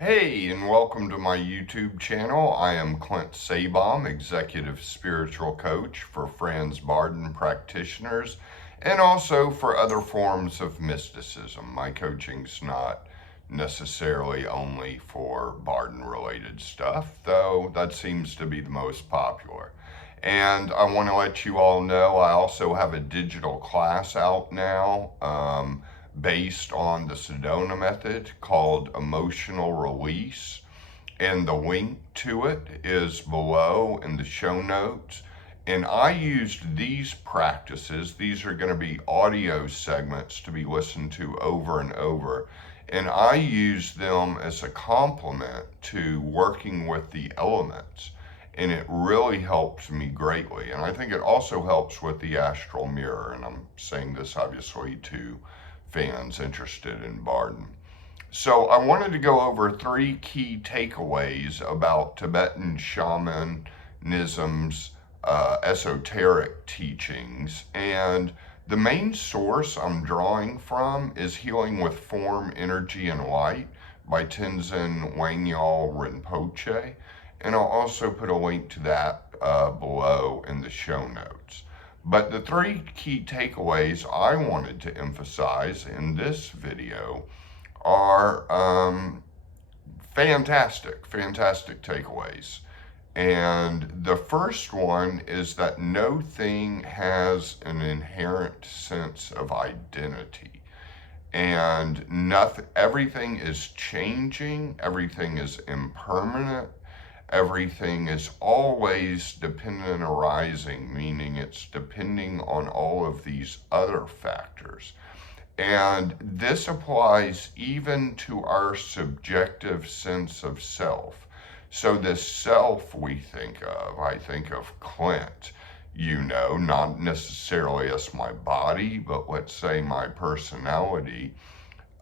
Hey, and welcome to my YouTube channel. I am Clint Sabom, Executive Spiritual Coach for Franz Barden practitioners and also for other forms of mysticism. My coaching's not necessarily only for Barden-related stuff, though that seems to be the most popular. And I want to let you all know I also have a digital class out now. Based on the Sedona method called Emotional Release, and the link to it is below in the show notes. And I used these practices. These are going to be audio segments to be listened to over and over. And I use them as a complement to working with the elements. And it really helps me greatly. And I think it also helps with the astral mirror. And I'm saying this obviously to fans interested in Barden. So I wanted to go over 3 key takeaways about Tibetan shamanism's esoteric teachings. And the main source I'm drawing from is Healing with Form, Energy, and Light by Tenzin Wangyal Rinpoche. And I'll also put a link to that below in the show notes. But the 3 key takeaways I wanted to emphasize in this video are fantastic takeaways. And the first one is that no thing has an inherent sense of identity. And everything is changing, everything is impermanent. Everything is always dependent arising, meaning it's depending on all of these other factors. And this applies even to our subjective sense of self. So this self I think of Clint, not necessarily as my body, but let's say my personality.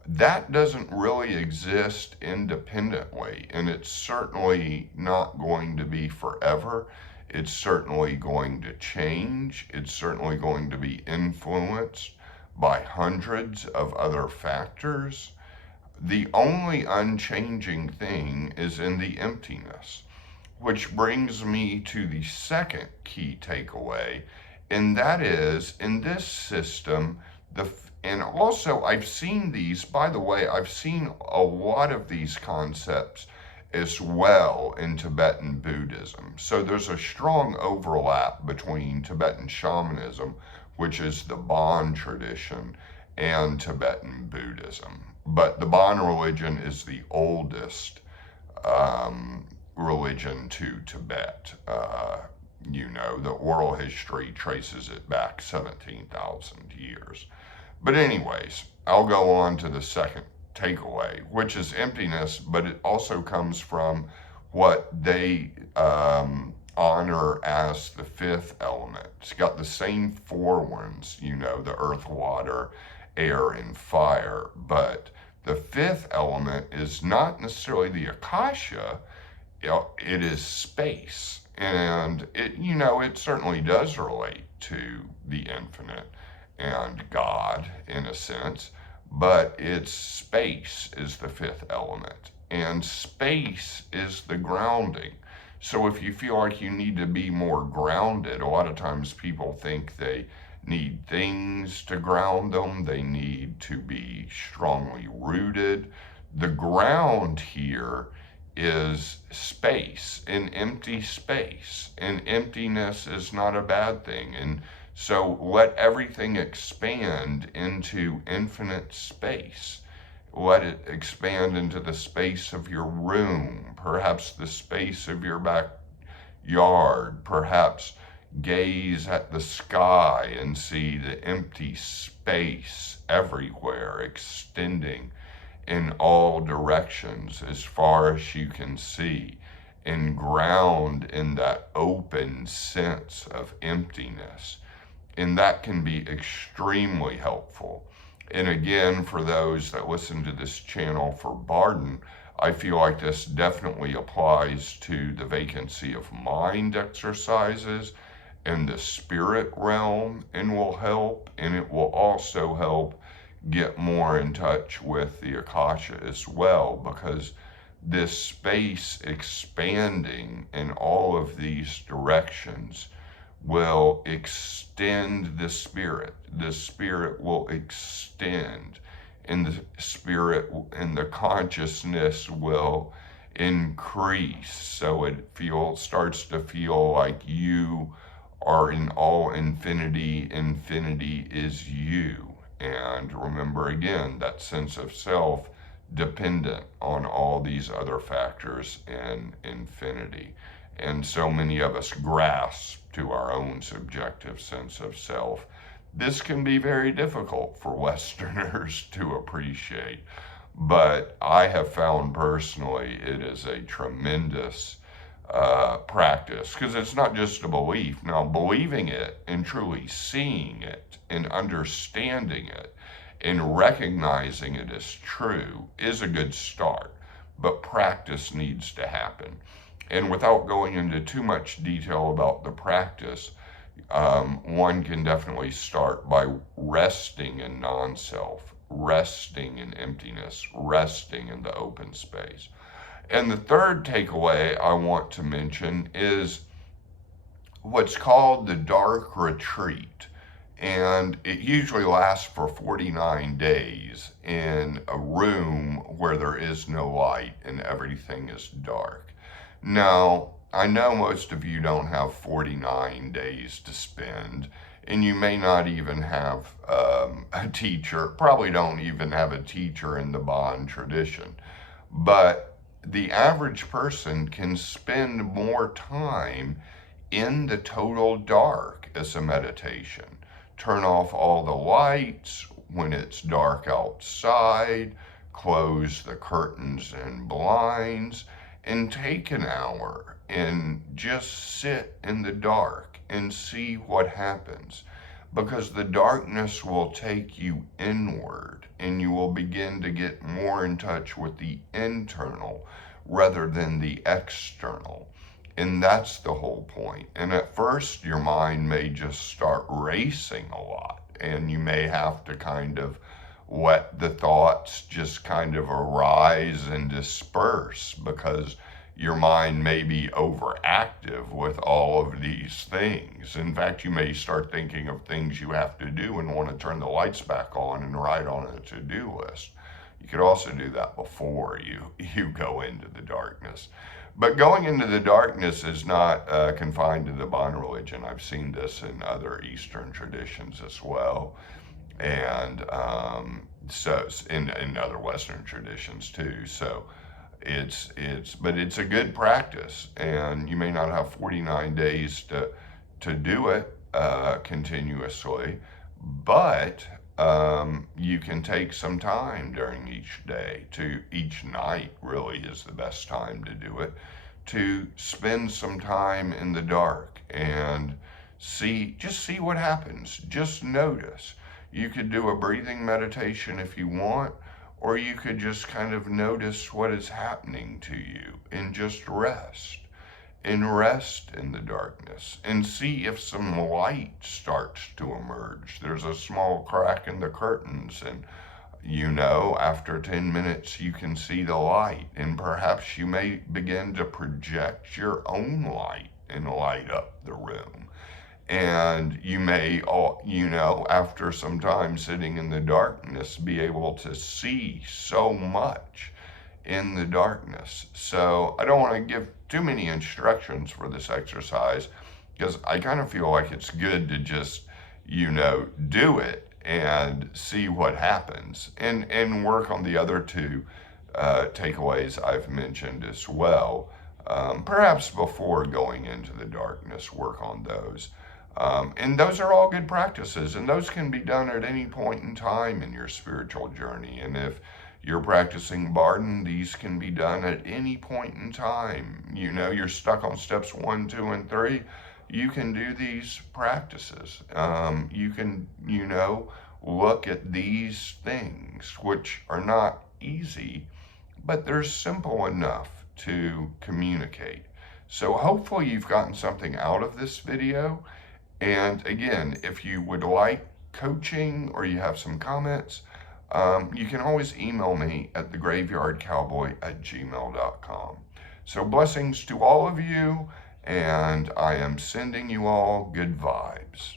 That doesn't really exist independently, and it's certainly not going to be forever. It's certainly going to change. It's certainly going to be influenced by hundreds of other factors. The only unchanging thing is in the emptiness, which brings me to the second key takeaway, and that is, in this system, and also I've seen these, by the way, I've seen a lot of these concepts as well in Tibetan Buddhism. So there's a strong overlap between Tibetan shamanism, which is the Bon tradition, and Tibetan Buddhism. But the Bon religion is the oldest religion to Tibet. The oral history traces it back 17,000 years. But anyways, I'll go on to the second takeaway, which is emptiness, but it also comes from what they honor as the 5th element. It's got the same 4 ones, the earth, water, air, and fire, but the 5th element is not necessarily the akasha, it is space. And it certainly does relate to the infinite and God in a sense, but it's space is the 5th element, and space is the grounding. So if you feel like you need to be more grounded, a lot of times people think they need things to ground them, they need to be strongly rooted. The ground here is space, an empty space, and emptiness is not a bad thing. And so let everything expand into infinite space. Let it expand into the space of your room, perhaps the space of your backyard, perhaps gaze at the sky and see the empty space everywhere, extending in all directions as far as you can see, and ground in that open sense of emptiness. And that can be extremely helpful. And again, for those that listen to this channel for Barden, I feel like this definitely applies to the vacancy of mind exercises and the spirit realm, and will help, and it will also help get more in touch with the akasha as well, because this space expanding in all of these directions will extend the spirit. The spirit will extend, and the spirit and the consciousness will increase. So it starts to feel like you are in all infinity. Infinity is you. And remember again, that sense of self dependent on all these other factors in infinity. And so many of us grasp to our own subjective sense of self. This can be very difficult for Westerners to appreciate, but I have found personally it is a tremendous practice, because it's not just a belief. Now, believing it and truly seeing it and understanding it and recognizing it as true is a good start, but practice needs to happen. And without going into too much detail about the practice, one can definitely start by resting in non-self, resting in emptiness, resting in the open space. And the third takeaway I want to mention is what's called the dark retreat. And it usually lasts for 49 days in a room where there is no light and everything is dark. Now, I know most of you don't have 49 days to spend, and you may not even have a teacher, probably don't even have a teacher in the Bon tradition. But the average person can spend more time in the total dark as a meditation. Turn off all the lights when it's dark outside, close the curtains and blinds, and take an hour and just sit in the dark and see what happens. Because the darkness will take you inward, and you will begin to get more in touch with the internal rather than the external. And that's the whole point. And at first, your mind may just start racing a lot, and you may have to kind of let the thoughts just kind of arise and disperse, because your mind may be overactive with all of these things. In fact, you may start thinking of things you have to do and want to turn the lights back on and write on a to-do list. You could also do that before you go into the darkness. But going into the darkness is not confined to the Bon religion. I've seen this in other Eastern traditions as well, and so in other Western traditions too. So but it's a good practice, and you may not have 49 days to do it continuously, but you can take some time during each day, each night really is the best time to do it, to spend some time in the dark and just see what happens. Just notice. You could do a breathing meditation if you want, or you could just kind of notice what is happening to you and just rest. And rest in the darkness and see if some light starts to emerge. There's a small crack in the curtains, and after 10 minutes you can see the light, and perhaps you may begin to project your own light and light up the room. And you may, after some time sitting in the darkness, be able to see so much in the darkness. So I don't want to give too many instructions for this exercise, because I kind of feel like it's good to just, do it and see what happens, and work on the other two takeaways I've mentioned as well. Perhaps before going into the darkness, work on those. And those are all good practices, and those can be done at any point in time in your spiritual journey. And if you're practicing Barden, these can be done at any point in time. You're stuck on steps 1, 2, and 3. You can do these practices. You can, look at these things, which are not easy, but they're simple enough to communicate. So hopefully you've gotten something out of this video. And again, if you would like coaching or you have some comments, you can always email me at thegraveyardcowboy@gmail.com. So blessings to all of you, and I am sending you all good vibes.